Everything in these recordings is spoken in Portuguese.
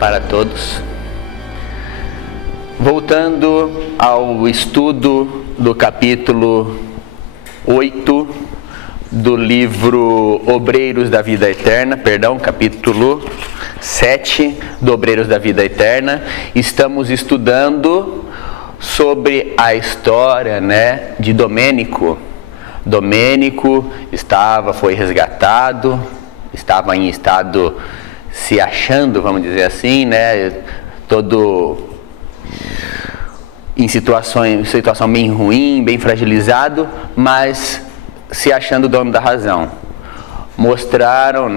para todos. Voltando ao estudo do capítulo 8 do livro Obreiros da Vida Eterna, capítulo 7 do Obreiros da Vida Eterna, estamos estudando sobre a história, de Domênico. Domênico foi resgatado, estava em estado se achando, vamos dizer assim, todo em situação bem ruim, bem fragilizado, mas se achando dono da razão. Mostraram,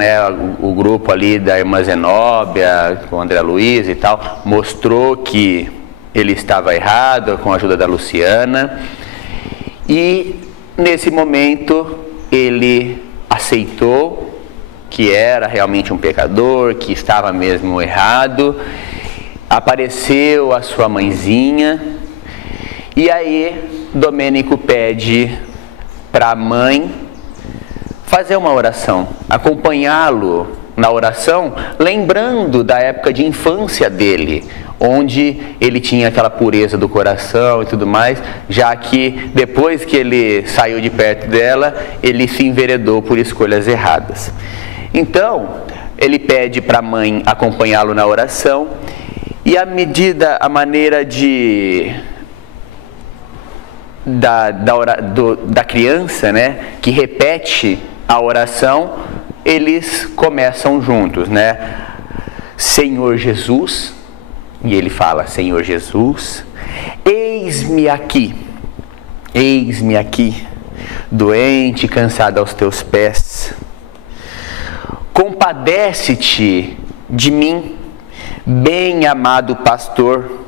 o grupo ali da irmã Zenóbia, com André Luiz e tal, mostrou que ele estava errado, com a ajuda da Luciana, e nesse momento ele aceitou que era realmente um pecador, que estava mesmo errado. Apareceu a sua mãezinha, e aí Domênico pede para a mãe fazer uma oração, acompanhá-lo na oração, lembrando da época de infância dele, onde ele tinha aquela pureza do coração e tudo mais, já que depois que ele saiu de perto dela, ele se enveredou por escolhas erradas. Então, ele pede para a mãe acompanhá-lo na oração, e a maneira da criança, que repete a oração, eles começam juntos, Senhor Jesus, e ele fala: Senhor Jesus, eis-me aqui, doente e cansado aos teus pés. Compadece-te de mim, bem amado pastor,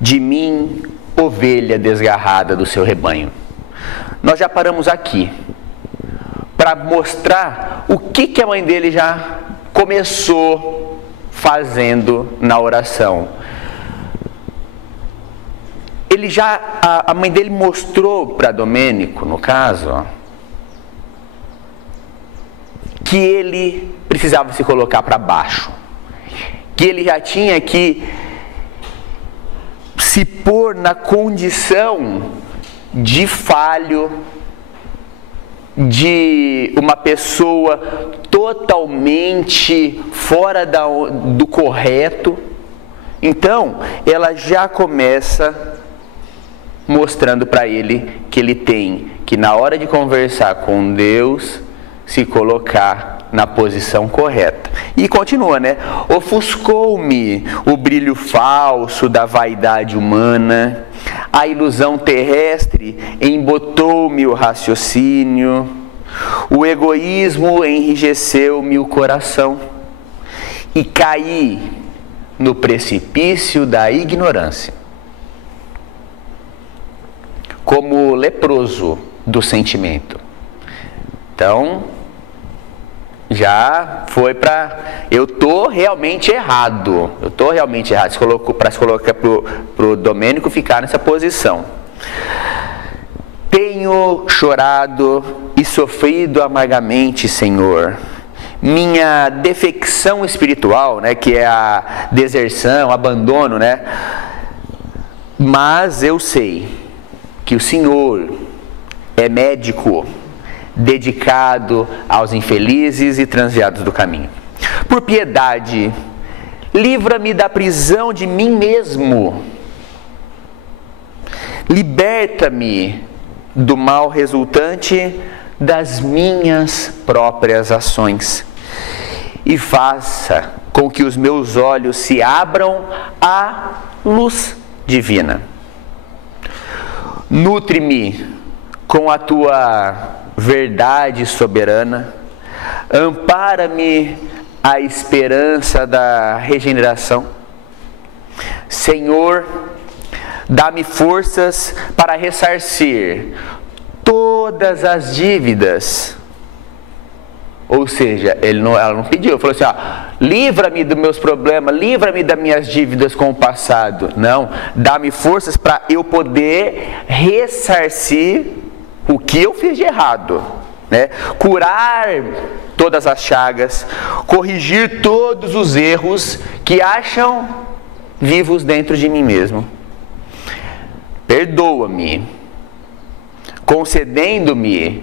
de mim, ovelha desgarrada do seu rebanho. Nós já paramos aqui para mostrar o que a mãe dele já começou fazendo na oração. A mãe dele mostrou para Domênico, no caso, que ele precisava se colocar para baixo, que ele já tinha que se pôr na condição de falho, de uma pessoa totalmente fora do correto. Então, ela já começa mostrando para ele que ele tem que, na hora de conversar com Deus, se colocar na posição correta. E continua, ofuscou-me o brilho falso da vaidade humana, a ilusão terrestre embotou-me o raciocínio, o egoísmo enrijeceu-me o coração, e caí no precipício da ignorância, como leproso do sentimento. Então, já foi eu estou realmente errado, para se colocar para o Domênico ficar nessa posição. Tenho chorado e sofrido amargamente, Senhor, minha defecção espiritual, que é a deserção, abandono, mas eu sei que o Senhor é médico, dedicado aos infelizes e transviados do caminho. Por piedade, livra-me da prisão de mim mesmo. Liberta-me do mal resultante das minhas próprias ações. E faça com que os meus olhos se abram à luz divina. Nutre-me com a tua verdade soberana, ampara-me a esperança da regeneração. Senhor, dá-me forças para ressarcir todas as dívidas. Ou seja, ela não pediu, falou assim: livra-me dos meus problemas, livra-me das minhas dívidas com o passado. Não, dá-me forças para eu poder ressarcir o que eu fiz de errado, curar todas as chagas, corrigir todos os erros que acham vivos dentro de mim mesmo. Perdoa-me, concedendo-me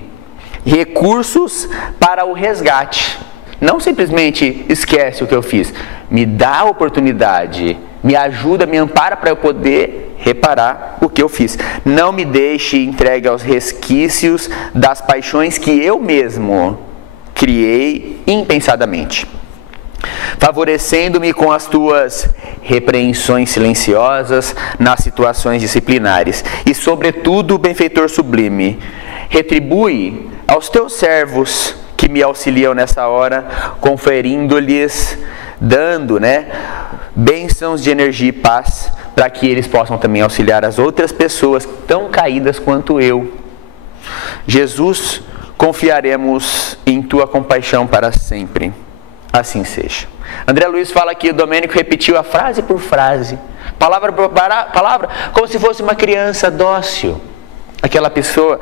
recursos para o resgate. Não simplesmente esquece o que eu fiz. Me dá a oportunidade, me ajuda, me ampara para eu poder reparar o que eu fiz. Não me deixe entregue aos resquícios das paixões que eu mesmo criei impensadamente. Favorecendo-me com as tuas repreensões silenciosas nas situações disciplinares. E, sobretudo, benfeitor sublime, retribui aos teus servos que me auxiliam nessa hora, conferindo-lhes, dando, bênçãos de energia e paz, para que eles possam também auxiliar as outras pessoas tão caídas quanto eu. Jesus, confiaremos em tua compaixão para sempre. Assim seja. André Luiz fala que o Domênico repetiu a frase por frase, palavra por palavra, como se fosse uma criança dócil. Aquela pessoa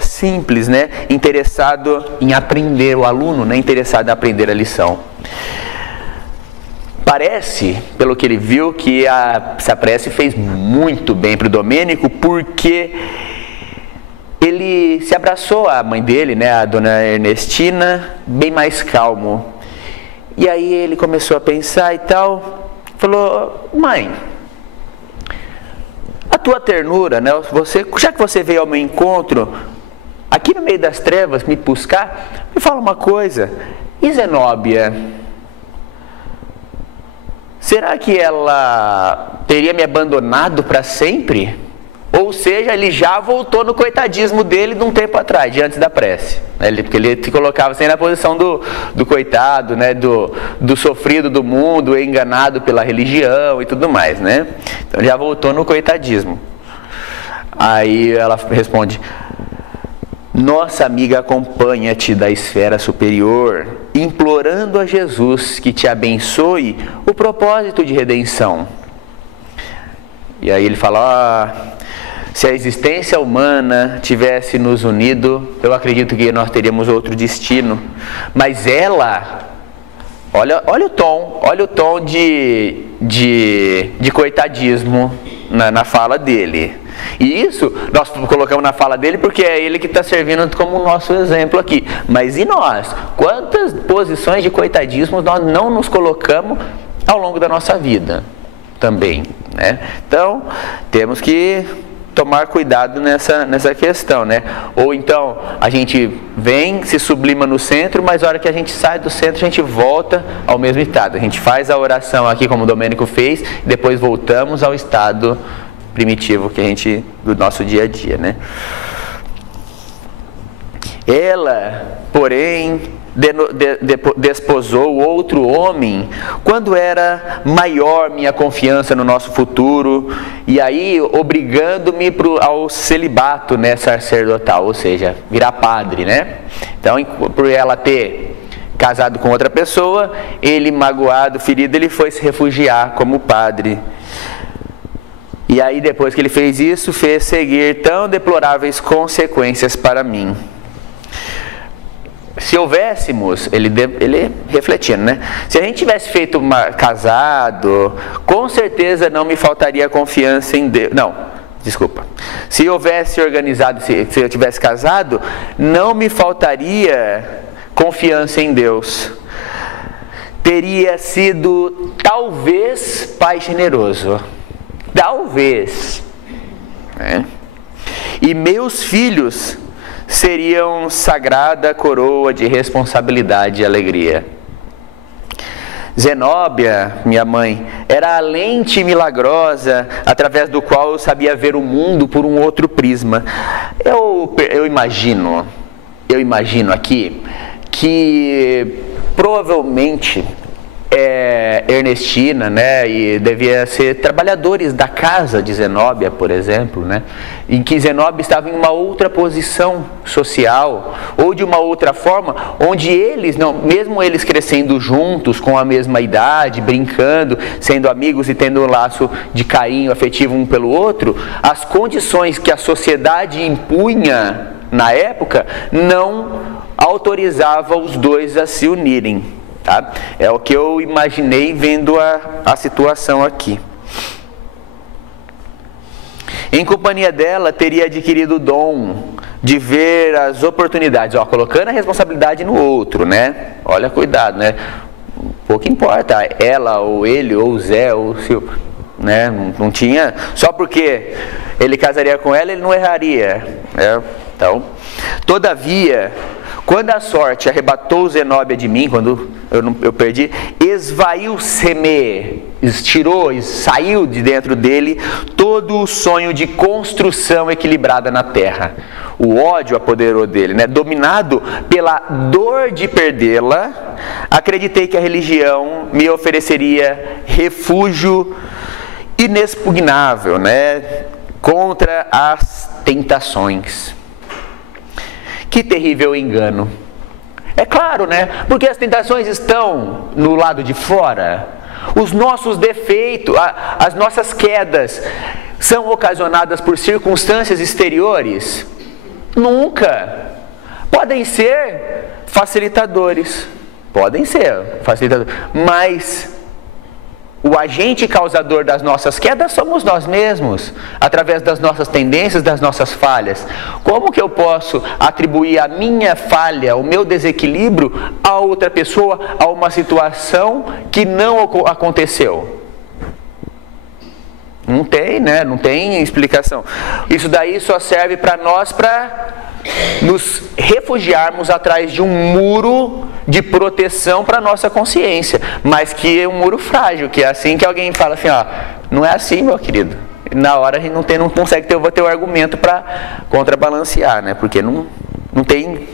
simples, interessado em aprender, o aluno, interessado em aprender a lição. Parece, pelo que ele viu, que essa prece fez muito bem para o Domênico, porque ele se abraçou à mãe dele, a dona Ernestina, bem mais calmo. E aí ele começou a pensar e tal, falou: mãe, a tua ternura, já que você veio ao meu encontro, aqui no meio das trevas, me buscar, me fala uma coisa, e Zenóbia? Será que ela teria me abandonado para sempre? Ou seja, ele já voltou no coitadismo dele de um tempo atrás, de antes da prece. Porque ele se colocava sempre na posição do coitado, do sofrido do mundo, enganado pela religião e tudo mais, Então já voltou no coitadismo. Aí ela responde: nossa amiga acompanha-te da esfera superior, implorando a Jesus que te abençoe o propósito de redenção. E aí ele fala: se a existência humana tivesse nos unido, eu acredito que nós teríamos outro destino. Mas ela, olha o tom de coitadismo na fala dele. E isso nós colocamos na fala dele porque é ele que está servindo como nosso exemplo aqui. Mas e nós? Quantas posições de coitadismo nós não nos colocamos ao longo da nossa vida também, Então, temos que tomar cuidado nessa questão, Ou então, a gente vem, se sublima no centro, mas na hora que a gente sai do centro, a gente volta ao mesmo estado. A gente faz a oração aqui, como o Domênico fez, e depois voltamos ao estado primitivo do nosso dia a dia, Ela, porém, desposou outro homem quando era maior minha confiança no nosso futuro, e aí obrigando-me ao celibato sacerdotal, ou seja, virar padre, Então, por ela ter casado com outra pessoa, ele, magoado, ferido, ele foi se refugiar como padre. E aí, depois que ele fez isso, fez seguir tão deploráveis consequências para mim. Se houvéssemos, ele refletindo, se a gente tivesse feito casado, com certeza não me faltaria confiança em Deus. Não, desculpa. Se houvesse organizado, se eu tivesse casado, não me faltaria confiança em Deus. Teria sido, talvez, pai generoso. Talvez. E meus filhos seriam sagrada coroa de responsabilidade e alegria. Zenóbia, minha mãe, era a lente milagrosa através do qual eu sabia ver o mundo por um outro prisma. Eu imagino aqui que provavelmente Ernestina, e devia ser trabalhadores da casa de Zenóbia, por exemplo, em que Zenóbia estava em uma outra posição social, ou de uma outra forma, onde eles, mesmo eles crescendo juntos, com a mesma idade, brincando, sendo amigos e tendo um laço de carinho afetivo um pelo outro, as condições que a sociedade impunha na época não autorizava os dois a se unirem. Tá? É o que eu imaginei vendo a situação aqui. Em companhia dela, teria adquirido o dom de ver as oportunidades, colocando a responsabilidade no outro, né? Olha, cuidado, né? Pouco importa, ela ou ele ou o Zé ou o Silvio, né? Não tinha, só porque ele casaria com ela, ele não erraria, né? Então, todavia, quando a sorte arrebatou Zenóbia de mim, quando eu perdi, esvaiu-se-me, estirou, saiu de dentro dele todo o sonho de construção equilibrada na terra. O ódio apoderou dele, né? Dominado pela dor de perdê-la, acreditei que a religião me ofereceria refúgio inexpugnável, né? Contra as tentações. Que terrível engano. É claro, né? Porque as tentações estão no lado de fora. Os nossos defeitos, as nossas quedas são ocasionadas por circunstâncias exteriores? Nunca. Podem ser facilitadores. Mas o agente causador das nossas quedas somos nós mesmos, através das nossas tendências, das nossas falhas. Como que eu posso atribuir a minha falha, o meu desequilíbrio a outra pessoa, a uma situação que não aconteceu? Não tem, né? Não tem explicação. Isso daí só serve para nós, para nos refugiarmos atrás de um muro de proteção para a nossa consciência, mas que é um muro frágil, que é assim que alguém fala assim, não é assim, meu querido. Na hora a gente não consegue ter o argumento para contrabalancear, né? Porque não tem,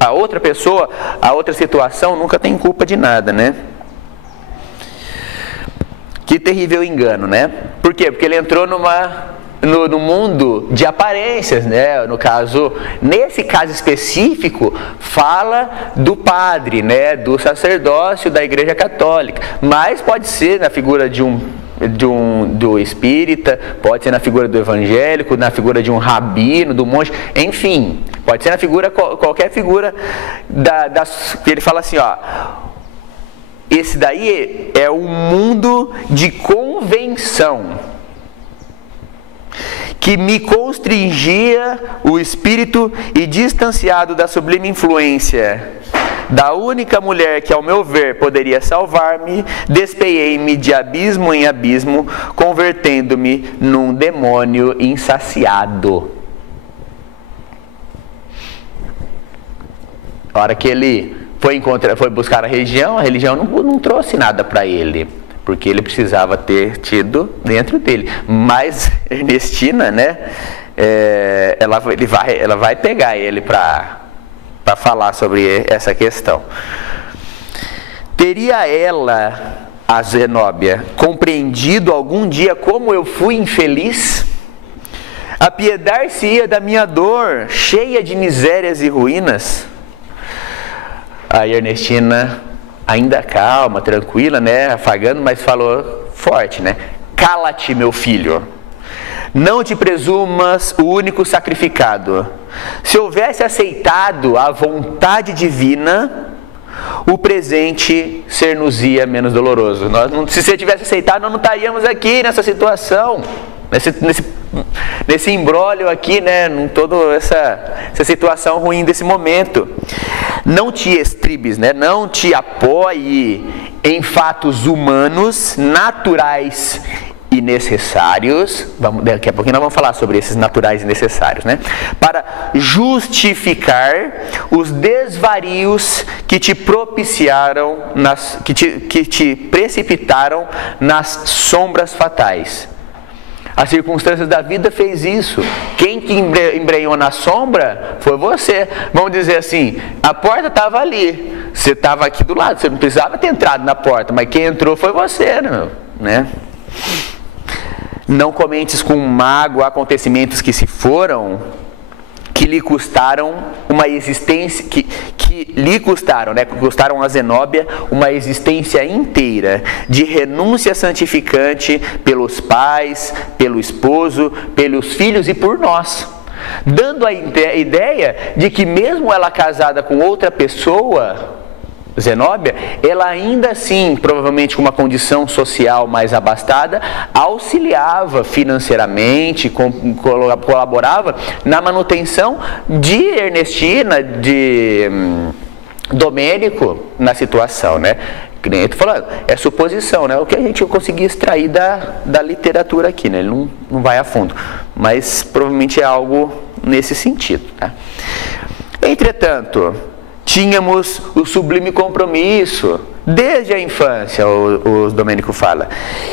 a outra pessoa, a outra situação nunca tem culpa de nada, né? Que terrível engano, né? Por quê? Porque ele entrou no mundo de aparências, né? Nesse caso específico, fala do padre, né? Do sacerdócio da Igreja Católica, mas pode ser na figura do espírita, pode ser na figura do evangélico, na figura de um rabino, do monge, enfim, pode ser na figura, qualquer figura que ele fala assim, esse daí é o mundo de convenção, que me constringia o espírito e distanciado da sublime influência da única mulher que, ao meu ver, poderia salvar-me, despeiei-me de abismo em abismo, convertendo-me num demônio insaciado. A hora que ele foi buscar a religião não trouxe nada para ele, porque ele precisava ter tido dentro dele. Mas Ernestina, né, ela vai pegar ele para falar sobre essa questão. Teria ela, a Zenóbia, compreendido algum dia como eu fui infeliz? Apiedar-se-ia da minha dor, cheia de misérias e ruínas? A Ernestina, ainda calma, tranquila, né, afagando, mas falou forte, né? Cala-te, meu filho. Não te presumas o único sacrificado. Se houvesse aceitado a vontade divina, o presente ser-nos-ia menos doloroso. Se você tivesse aceitado, nós não estaríamos aqui nessa situação, nesse imbróglio aqui, né, toda essa situação ruim desse momento. Não te estribes, né, não te apoie em fatos humanos, naturais e necessários. Daqui a pouquinho nós vamos falar sobre esses naturais e necessários, né? Para justificar os desvarios que te propiciaram, que te precipitaram nas sombras fatais. As circunstâncias da vida fez isso. Quem que embrenhou na sombra foi você. Vamos dizer assim, a porta estava ali, você estava aqui do lado, você não precisava ter entrado na porta, mas quem entrou foi você, né? Não comentes com mágoa acontecimentos que se foram, que lhe custaram uma existência, que lhe custaram, né? Custaram a Zenóbia uma existência inteira de renúncia santificante pelos pais, pelo esposo, pelos filhos e por nós. dando a ideia de que mesmo ela casada com outra pessoa, Zenóbia, ela ainda assim, provavelmente com uma condição social mais abastada, auxiliava financeiramente, colaborava na manutenção de Ernestina, de Domênico na situação, né? Que nem eu tô falando, é suposição, né? O que a gente conseguir extrair da literatura aqui, né? Ele não vai a fundo, mas provavelmente é algo nesse sentido, tá? Entretanto, tínhamos o sublime compromisso, desde a infância, o Domênico fala.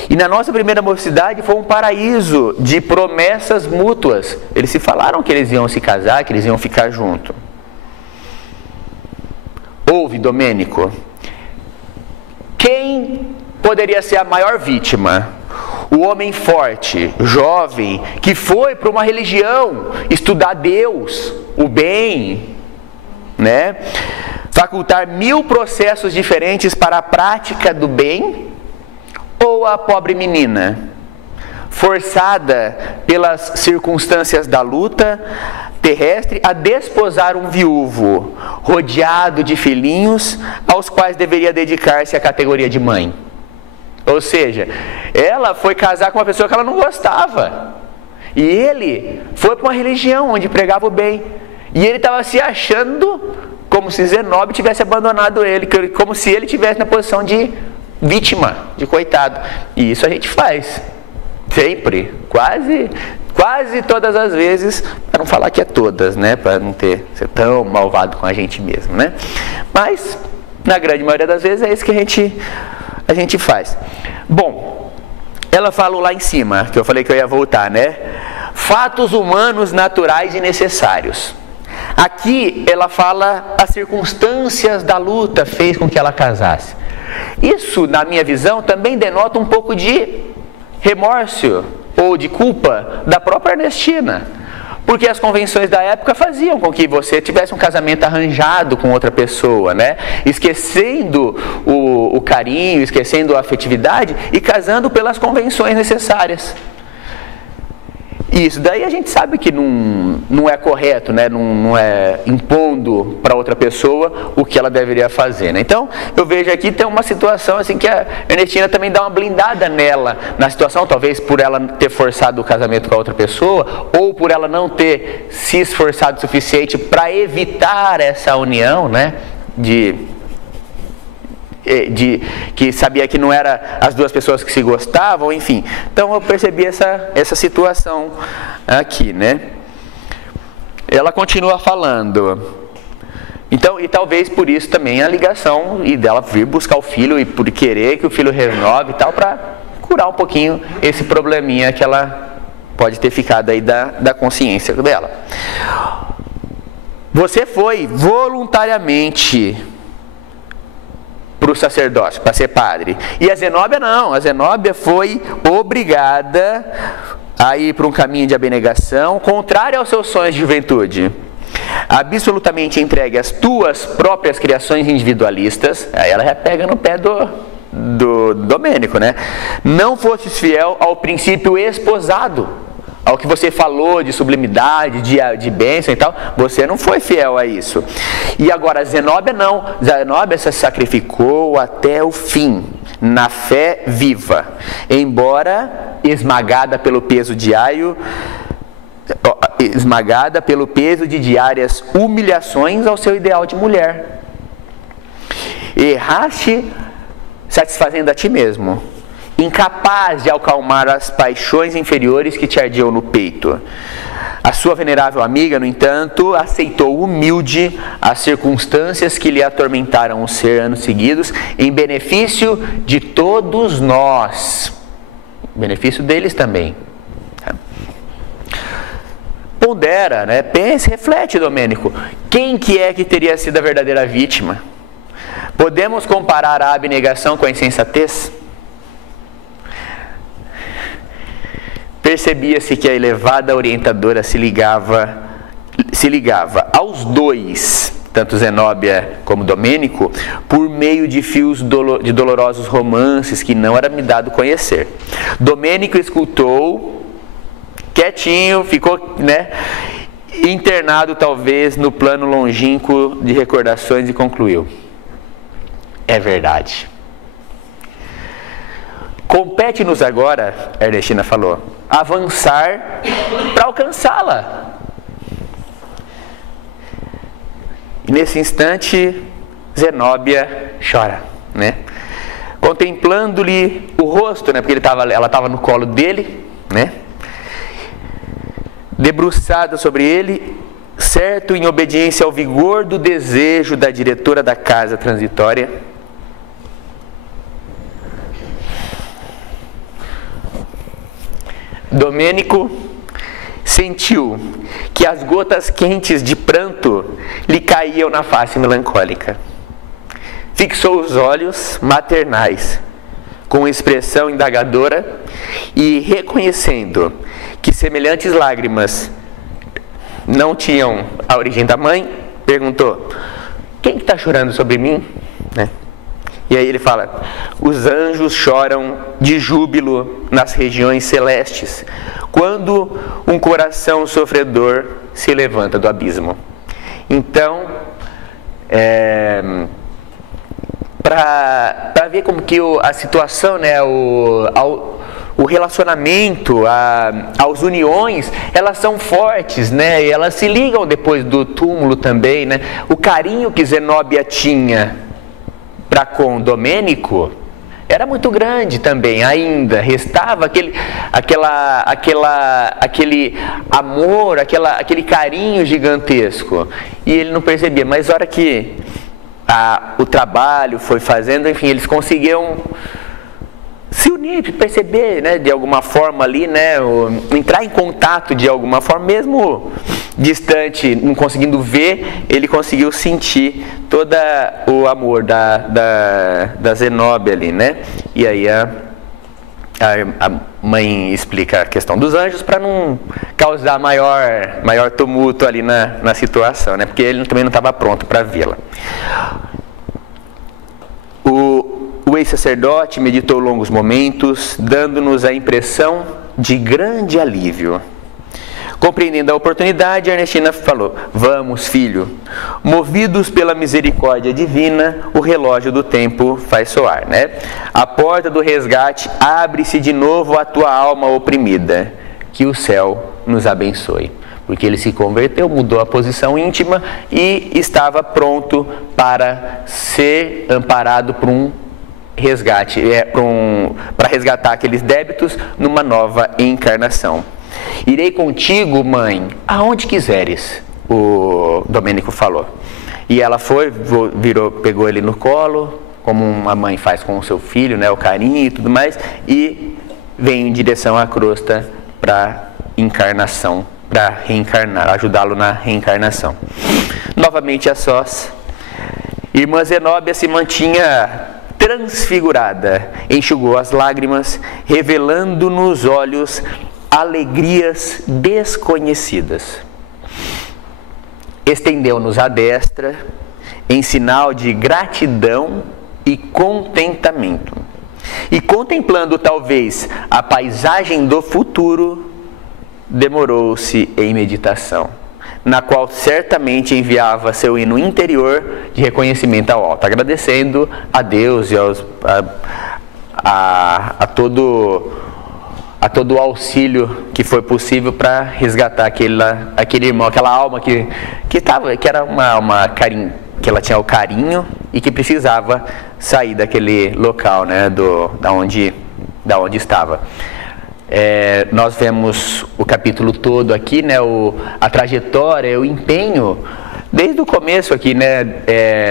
E na nossa primeira mocidade foi um paraíso de promessas mútuas. Eles se falaram que eles iam se casar, que eles iam ficar juntos. Ouve, Domênico, quem poderia ser a maior vítima? O homem forte, jovem, que foi para uma religião estudar Deus, o bem, né? Facultar 1000 processos diferentes para a prática do bem, ou a pobre menina, forçada pelas circunstâncias da luta terrestre a desposar um viúvo, rodeado de filhinhos, aos quais deveria dedicar-se à categoria de mãe? Ou seja, ela foi casar com uma pessoa que ela não gostava, e ele foi para uma religião onde pregava o bem. E ele estava se achando como se Zenóbia tivesse abandonado ele, como se ele estivesse na posição de vítima, de coitado. E isso a gente faz, sempre, quase todas as vezes, para não falar que é todas, né? Para não ser tão malvado com a gente mesmo, né? Mas, na grande maioria das vezes, é isso que a gente faz. Bom, ela falou lá em cima, que eu falei que eu ia voltar, né? Fatos humanos, naturais e necessários. Aqui ela fala as circunstâncias da luta fez com que ela casasse. Isso, na minha visão, também denota um pouco de remorso ou de culpa da própria Ernestina. Porque as convenções da época faziam com que você tivesse um casamento arranjado com outra pessoa, né? Esquecendo o carinho, esquecendo a afetividade e casando pelas convenções necessárias. Isso daí a gente sabe que não é correto, né? Não é impondo para outra pessoa o que ela deveria fazer, né? Então, eu vejo aqui tem uma situação assim que a Ernestina também dá uma blindada nela, na situação, talvez por ela ter forçado o casamento com a outra pessoa, ou por ela não ter se esforçado o suficiente para evitar essa união, né? Que sabia que não eram as duas pessoas que se gostavam, enfim. Então eu percebi essa situação aqui, né? Ela continua falando. Então, e talvez por isso também a ligação e dela vir buscar o filho e por querer que o filho renove e tal, para curar um pouquinho esse probleminha que ela pode ter ficado aí da consciência dela. Você foi voluntariamente para o sacerdócio, para ser padre. E a Zenóbia não, a Zenóbia foi obrigada a ir para um caminho de abnegação, contrário aos seus sonhos de juventude. Absolutamente entregue às tuas próprias criações individualistas, aí ela já pega no pé do Domênico, né? Não fostes fiel ao princípio esposado, ao que você falou de sublimidade, de bênção e tal, você não foi fiel a isso. E agora Zenóbia não, Zenóbia se sacrificou até o fim, na fé viva, embora esmagada pelo peso diário, esmagada pelo peso de diárias humilhações ao seu ideal de mulher. Erraste satisfazendo a ti mesmo, incapaz de acalmar as paixões inferiores que te ardiam no peito. A sua venerável amiga, no entanto, aceitou humilde as circunstâncias que lhe atormentaram o ser anos seguidos, em benefício de todos nós, benefício deles também. Pondera, né? Pense, reflete, Domênico, quem que é que teria sido a verdadeira vítima? Podemos comparar a abnegação com a insensatez? Percebia-se que a elevada orientadora se ligava aos dois, tanto Zenóbia como Domênico, por meio de fios de dolorosos romances que não era me dado conhecer. Domênico escutou quietinho, ficou, né? internado talvez no plano longínquo de recordações, e concluiu: é verdade. Compete-nos agora, Ernestina falou, avançar para alcançá-la. E nesse instante, Zenóbia chora, né? Contemplando-lhe o rosto, né? Porque ela estava no colo dele, né? Debruçada sobre ele, certo em obediência ao vigor do desejo da diretora da casa transitória. Domênico sentiu que as gotas quentes de pranto lhe caíam na face melancólica. Fixou os olhos maternais com expressão indagadora e, reconhecendo que semelhantes lágrimas não tinham a origem da mãe, perguntou: quem está chorando sobre mim? Né? E aí ele fala: os anjos choram de júbilo nas regiões celestes, quando um coração sofredor se levanta do abismo. Então, para ver como que a situação, né, o relacionamento, as uniões, elas são fortes, né, e elas se ligam depois do túmulo também, né? O carinho que Zenóbia tinha para com Domênico era muito grande também, ainda restava aquele amor, aquele carinho gigantesco, e ele não percebia. Mas na hora que o trabalho foi fazendo, enfim, eles conseguiram se unir, perceber, né, de alguma forma ali, né, entrar em contato de alguma forma, mesmo distante, não conseguindo ver, ele conseguiu sentir todo o amor da Zenóbia ali, né? E aí a mãe explica a questão dos anjos para não causar maior tumulto ali na situação, né? Porque ele também não estava pronto para vê-la. O ex-sacerdote meditou longos momentos, dando-nos a impressão de grande alívio. Compreendendo a oportunidade, Ernestina falou: vamos, filho. Movidos pela misericórdia divina, o relógio do tempo faz soar, né? A porta do resgate abre-se de novo à tua alma oprimida. Que o céu nos abençoe. Porque ele se converteu, mudou a posição íntima e estava pronto para ser amparado por um resgate, para resgatar aqueles débitos numa nova encarnação. Irei contigo, mãe, aonde quiseres, o Domênico falou. E ela pegou ele no colo, como uma mãe faz com o seu filho, né, o carinho e tudo mais, e vem em direção à crosta para encarnação, para reencarnar, ajudá-lo na reencarnação. Novamente a sós, irmã Zenóbia se mantinha transfigurada, enxugou as lágrimas, revelando nos olhos alegrias desconhecidas. Estendeu-nos a destra em sinal de gratidão e contentamento. E contemplando talvez a paisagem do futuro, demorou-se em meditação, na qual certamente enviava seu hino interior de reconhecimento ao alto, agradecendo a Deus e a todo o auxílio que foi possível para resgatar aquele irmão, aquela alma que era uma alma que ela tinha o carinho e que precisava sair daquele local, né, da onde estava. Nós vemos o capítulo todo aqui, né, a trajetória, o empenho, desde o começo aqui, né,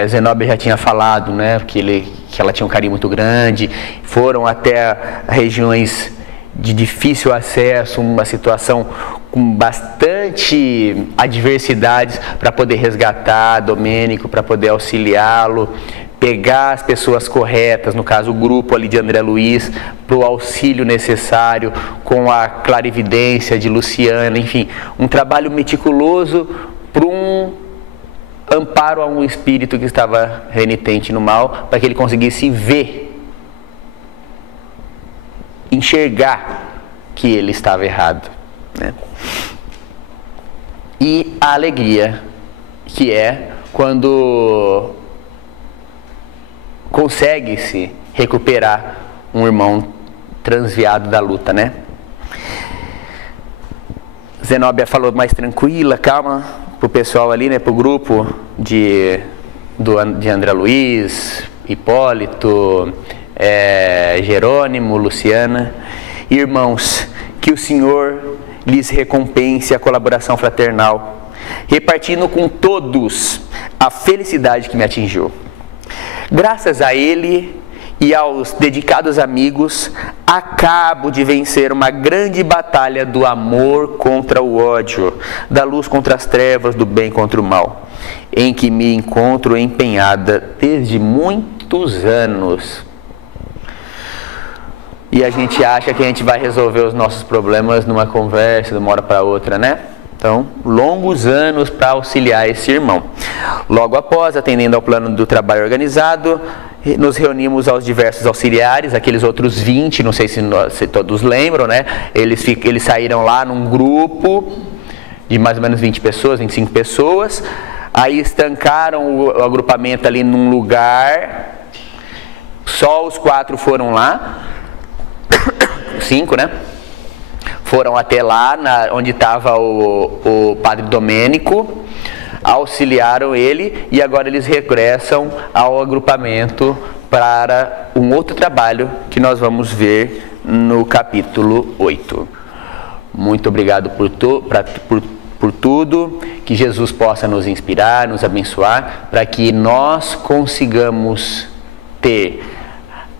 Zenóbia já tinha falado, né, que ela tinha um carinho muito grande, foram até regiões de difícil acesso, uma situação com bastante adversidades para poder resgatar Domênico, para poder auxiliá-lo, pegar as pessoas corretas, no caso o grupo ali de André Luiz, para o auxílio necessário, com a clarividência de Luciana, enfim, um trabalho meticuloso para um amparo a um espírito que estava renitente no mal, para que ele conseguisse ver, enxergar que ele estava errado, né? e a alegria, que é quando consegue-se recuperar um irmão transviado da luta, né? Zenóbia falou mais tranquila, calma, pro pessoal ali, né? Pro grupo de André Luiz, Hipólito, Jerônimo, Luciana. Irmãos, que o Senhor lhes recompense a colaboração fraternal, repartindo com todos a felicidade que me atingiu. Graças a Ele e aos dedicados amigos, acabo de vencer uma grande batalha do amor contra o ódio, da luz contra as trevas, do bem contra o mal, em que me encontro empenhada desde muitos anos. E a gente acha que a gente vai resolver os nossos problemas numa conversa, de uma hora para outra, né? Então, longos anos para auxiliar esse irmão. Logo após, atendendo ao plano do trabalho organizado, nos reunimos aos diversos auxiliares, aqueles outros 20, não sei se todos lembram, né? Eles saíram lá num grupo de mais ou menos 20 pessoas, 25 pessoas, aí estancaram o agrupamento ali num lugar, só os 4 foram lá, 5, né? Foram até lá, onde estava o padre Domênico, auxiliaram ele e agora eles regressam ao agrupamento para um outro trabalho que nós vamos ver no capítulo 8. Muito obrigado por tudo, que Jesus possa nos inspirar, nos abençoar, para que nós consigamos ter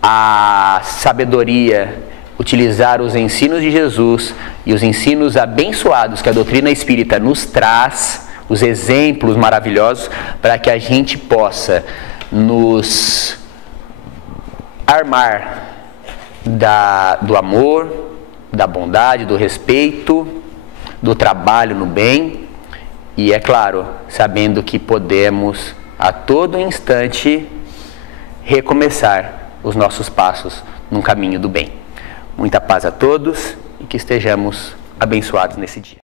a sabedoria, utilizar os ensinos de Jesus e os ensinos abençoados que a doutrina espírita nos traz, os exemplos maravilhosos, para que a gente possa nos armar do amor, da bondade, do respeito, do trabalho no bem e, é claro, sabendo que podemos a todo instante recomeçar os nossos passos num caminho do bem. Muita paz a todos e que estejamos abençoados nesse dia.